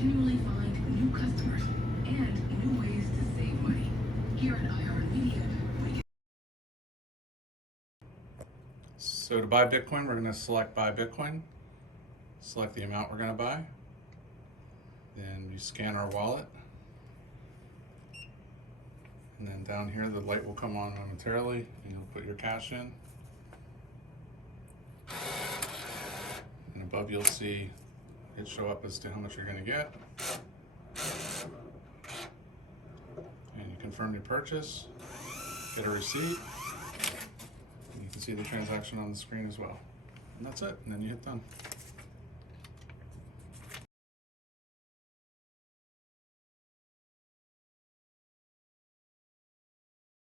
continually find new customers and new ways to save money. Here at iHeartMedia, we can... So to buy Bitcoin, we're going to select buy Bitcoin, select the amount we're going to buy, then we scan our wallet, and then down here the light will come on momentarily and you'll put your cash in, and above you'll see it show up as to how much you're going to get, and you confirm your purchase, get a receipt, and you can see the transaction on the screen as well. And that's it, and then you hit done.